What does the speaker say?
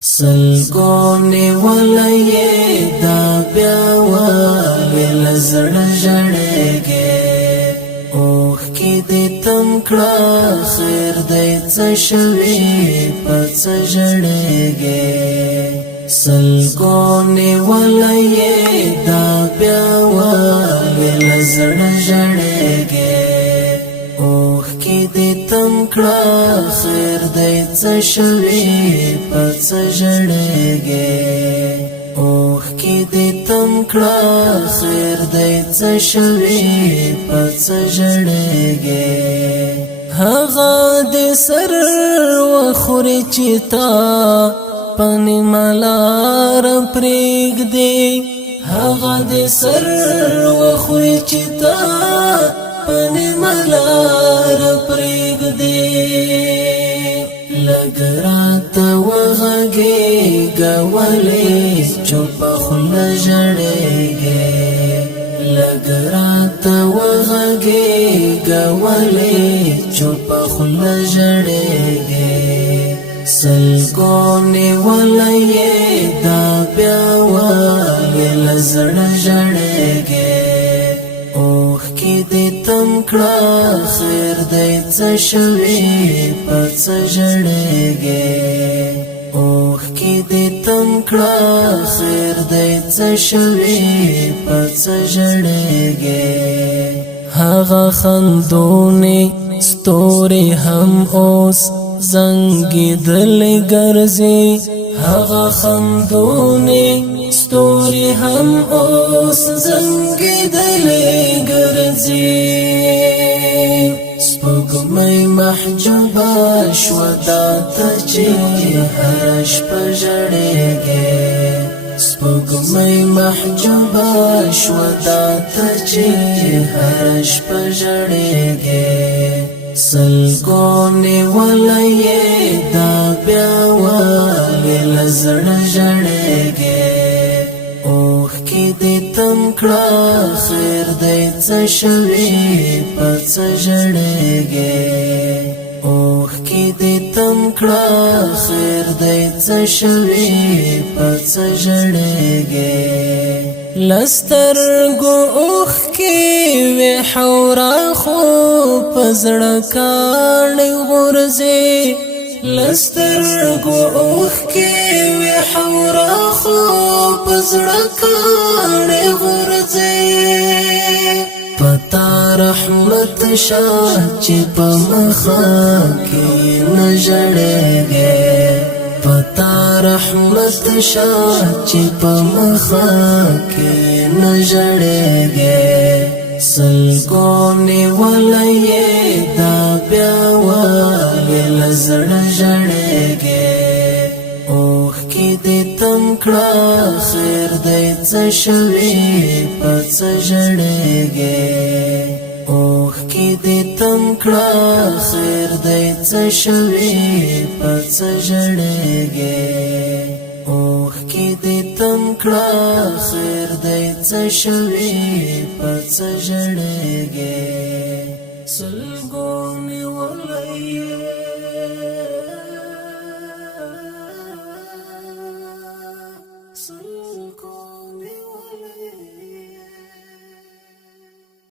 سلګونې ولې دا بیا ویل زړه ژړېږي اوښ کې دې تم کړه خیر دې څه شوي په څه ژړېږي سلګونې ولې دا بیا ویل زړه ژړېږي اوښ کې دې تم کړه خیر دې څه شوي په څه ژړېږي اوښ کې دې تم کړه خیر دې څه شوي په څه ژړېږي هغه دې سر وخوري چې تا په نیمه لار پرېږدي هغه دې سر وخوري چې تا نیمه لار پرېږدي لږ راته وغږېږه ولې چوپه خوله ژړېږې لږ راته وغږېږه ولې چوپه خوله ژړېږې سلګونې ولې دا بیا ویل زړه ژړېږې اوښ کې دې تم کړه خیر دې څه شوي په څه ژړېږي اوښ کې دې تم کړه خیر دې څه شوي په څه ژړېږي هغه خندونې ستوري هم اوس زنګېدلې ګرځي هغه خندونې ستوري هم اوس زنګېدلې ګرځي سپوږمۍ محجوبه شوه دا ته چې هره شپه ژړېږې سپوږمۍ محجوبه شوه دا ته چې هره شپه ژړېږې سلګونې ولې دا بیا ویل زړه ژړېږي اوښ کې دې تم کړه خیر دې څه شوي په څه ژړېږي اوښ کې دې تم کړه خیر دې څه شوي په څه ژړېږي لسترګو اوښکې وې حوره خو په زړه کاڼې غورځي لسترګو اوښکې وې حوره خو په زړه کاڼې غورځي پتا رحمت شاه چې په مخه کې نه ژړېږې پتا رحمت شاه چې په مخه کې نه ژړېږې سلګونې ولې دا بیا ویل زړه ژړېږي اوښ کې دې تم کړه خیر دې څه شوي په څه ژړېږي اوښ کې دې تم کړه خیر دې څه شوي په څه ژړېږي اوښ کې دې تم کړه خیر دې څه شوي په څه ژړېږي